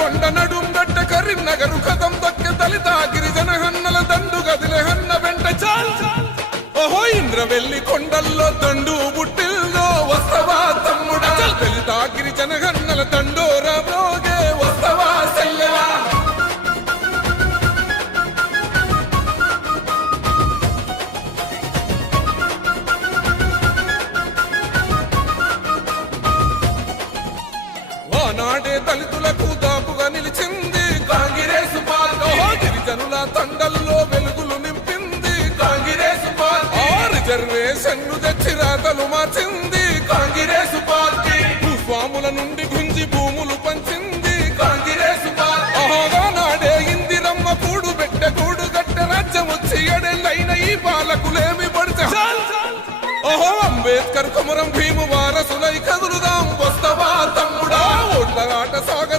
నల్గొండ నడుంగట్ట కరీంనగరు కదం దొక్క దళిత గిరిజన హన్నల దండు గదిలే హన్న వెంట చాల్ ఓహో ఇంద్రవెల్లి కొండల్లో దండు బుట్టిల్లో వస్తవా తమ్ముడా దళిత గిరిజన హన్నల దండోరా బ్రోగే వస్తవా సెల్లెలా నాడే దళితులకు దాపుగా నిలిచింది కాంగ్రెస్ పార్టీ గిరిజనుల తండల్లో వెలుగులు నింపింది కాంగ్రెస్ పార్టీ రిజర్వేషన్లు తెచ్చి రాతలు మార్చింది కాంగ్రెస్ పార్టీ భూస్వాముల నుండి గుంజి భూములు పంచింది కాంగ్రెస్ పార్టీ నాడే ఇందిరమ్మ కూడు పెట్ట కూడు గట్ట రాజ్యం వచ్చి ఎడెళ్ళైన ఈ పాలకులేమి పడితే ఓహో అంబేద్కర్ కుమరం భీము వారసులై కదులుదాం వస్తవా తమ్ముడా ఓట్ల ఆట సాగ